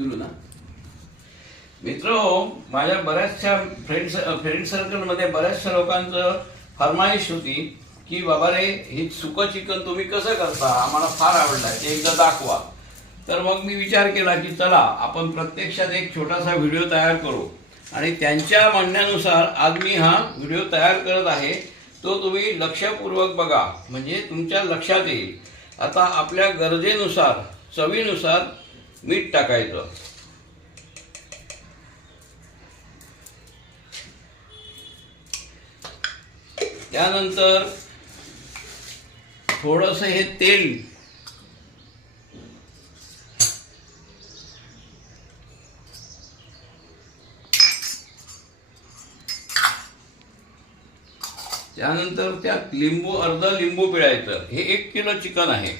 सुरू ना. मित्र, माझ्या बऱ्याचशा फ्रेंड सर्कलमध्ये बऱ्याचशा लोकांचं फरमाईश होती की बाबा रे, हे सुकं चिकन तुम्ही कसं करता, आम्हाला फार आवडलं, ते एकदा दाखवा. तर मग मी विचार केला की चला आपण प्रत्यक्षात एक छोटासा व्हिडिओ तयार करू. आणि त्यांच्या म्हणण्यानुसार आज मी हा व्हिडिओ तयार करत आहे. तो तुम्ही लक्षपूर्वक बघा, म्हणजे तुमच्या लक्षात येईल. आता आपल्या गरजेनुसार, चवीनुसार मीठ टाकायचं. त्यानंतर थोडंसं हे तेल, त्यानंतर त्यात लिंबू, अर्ध लिंबू पिळायचं. हे 1 किलो चिकन आहे.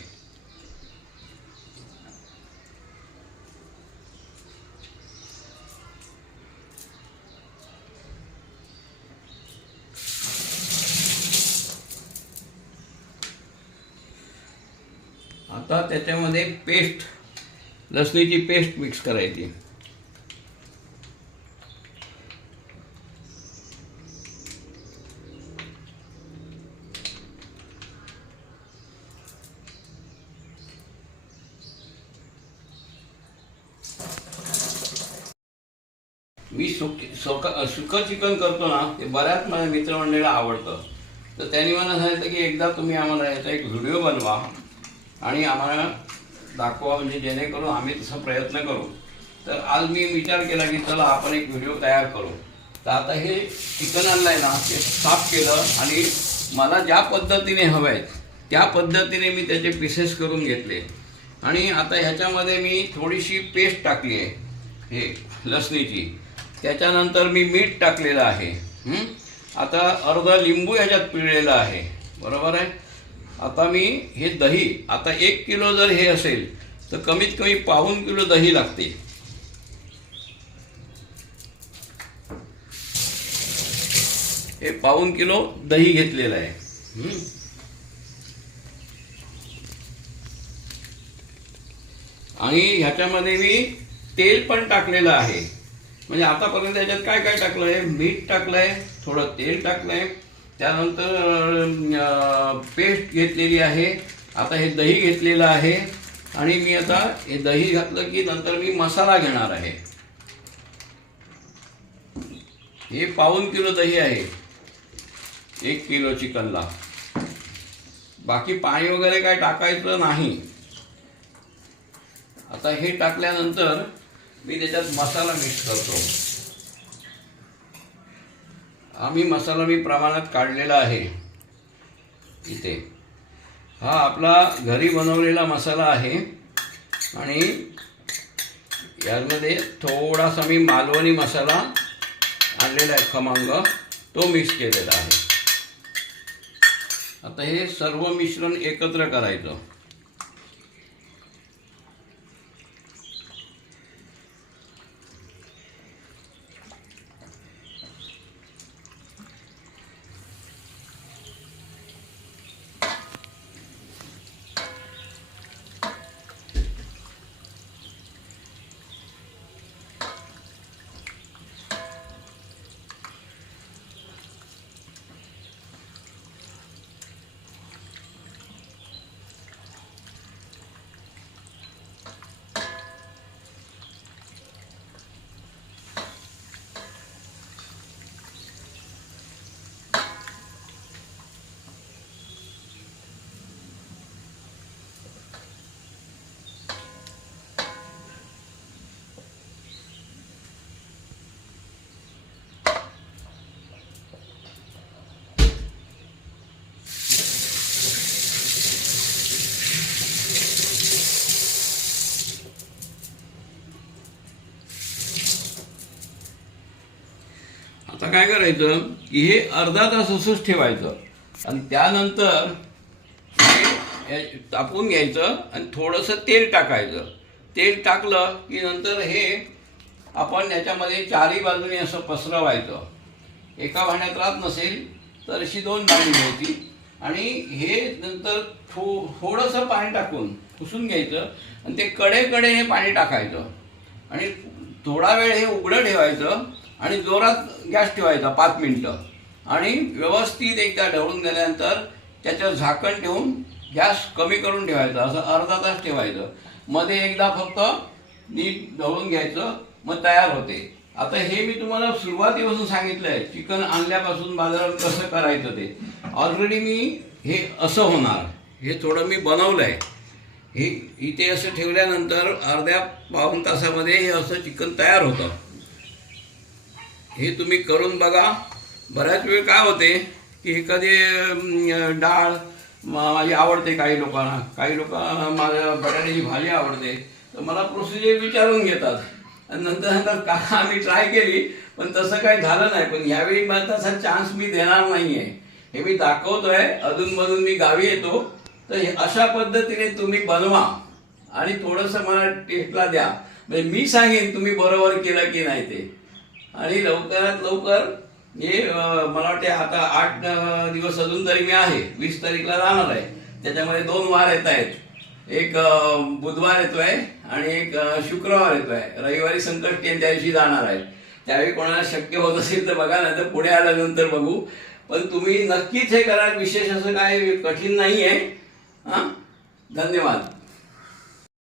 आता त्याच्यामध्ये पेस्ट, लसणीची पेस्ट मिक्स करायची. मी सुकं चिकन करतो ना, ते बऱ्याच माझ्या मित्रमंडळीला आवडतं. तर त्यांनी मला सांगितलं की एकदा तुम्ही आम्हाला याचा एक व्हिडिओ बनवा आणि आम्हाला दाखवा, म्हणजे जेणेकरून आम्ही तसा प्रयत्न करू. तर आज मी विचार केला की चला आपण एक व्हिडिओ तयार करू. तर आता हे चिकन आणलंय ना, ते साफ केलं आणि मला ज्या पद्धतीने हवं आहे त्या पद्धतीने मी त्याचे पीसेस करून घेतले. आणि आता ह्याच्यामध्ये मी थोडीशी पेस्ट टाकली आहे, हे लसणीची. त्याच्यानंतर मी मीठ टाकलेलं आहे. आता अर्ध लिंबू ह्याच्यात पिळलेलं आहे, बरोबर आहे. आता मी हे दही, आता 1 किलो जर हे असेल तर कमीत कमी 1.25 किलो दही लागते. हे 1.25 किलो दही घेतलेलं आहे. आणि ह्याच्यामध्ये मी तेल पण टाकलेलं आहे. म्हणजे आतापर्यंत याच्यात काय काय टाकलंय, मीठ टाकलंय, थोडं तेल टाकलंय, त्यानंतर पेस्ट घेतलेली आहे. आता हे दही घेतलेलं आहे आणि मी आता हे दही घातलं की नंतर मी मसाला घेणार आहे. हे 1.25 किलो दही आहे 1 किलो चिकनला. बाकी पाणी वगैरे काय टाकायचं नाही. आता हे टाकल्यानंतर मी त्याच्यात मसाला मिक्स करतो. मसाला मी प्रमाणात काढलेला आहे इथे. हा आपला घरी बनवलेला मसाला आहे आणि यामध्ये थोडासा मी मालवणी मसाला आणलेला आहे, खमंग, तो मिक्स केलेला आहे. आता हे सर्व मिश्रण एकत्र करायचं. आता काय करायचं की हे अर्धा तास असंच ठेवायचं आणि त्यानंतर तापून घ्यायचं आणि थोडंसं तेल टाकायचं. तेल टाकलं की नंतर हे आपण याच्यामध्ये चारी बाजूने असं पसरवायचं. एका भांड्यात राहत नसेल तर अशी 2 भांडी घ्यायची आणि हे नंतर थोडंसं पाणी टाकून पुसून घ्यायचं आणि ते कडेकडेने पाणी टाकायचं. आणि थोडा वेळ हे उघडं ठेवायचं आणि जोरात गॅस ठेवायचा 5 मिनटं आणि व्यवस्थित एकदा ढवळून गेल्यानंतर त्याच्यावर झाकण ठेवून गॅस कमी करून ठेवायचा, असं अर्धा तास ठेवायचं. मध्ये एकदा फक्त नीट ढवळून घ्यायचं, मग तयार होते. आता हे मी तुम्हाला सुरुवातीपासून सांगितलं आहे, चिकन आणल्यापासून बाजारात कसं करायचं ते. ऑलरेडी मी हे असं होणार, हे थोडं मी बनवलं आहे. हे इथे असं ठेवल्यानंतर अर्ध्या पाऊण तासामध्ये हे असं चिकन तयार होतं. हे तुम्ही करून बघा. बऱ्याच वेळ काय होते की एखादी डाळ माझी आवडते काही लोकांना, काही लोकांना माझ्या बटाट्याची भाजी आवडते, तर मला प्रोसिजर विचारून घेतात आणि नंतर का आम्ही ट्राय केली पण तसं काही झालं नाही. पण ह्यावेळी मला तसा चान्स मी देणार नाही आहे. हे मी दाखवतोय, अधूनमधून मी गावी येतो, तर अशा पद्धतीने तुम्ही बनवा आणि थोडंसं मला टेस्टला द्या, म्हणजे मी सांगेन तुम्ही बरोबर केलं की नाही ते. आणि लवकरात लवकर हे मला वाटते आता 8 दिवस अजून तरी मी आहे, 20 तारीखला जाणार आहे. त्याच्यामध्ये 2 वार येत आहेत, एक बुधवार येतोय आणि एक शुक्रवार येतोय. रविवारी संकष्टी आणि त्या दिवशी जाणार आहे. त्यावेळी कोणाला शक्य होत असेल तर बघा, नाही तर पुढे आल्यानंतर बघू. पण तुम्ही नक्कीच हे करा, विशेष असं काय कठीण नाही आहे. हां, धन्यवाद.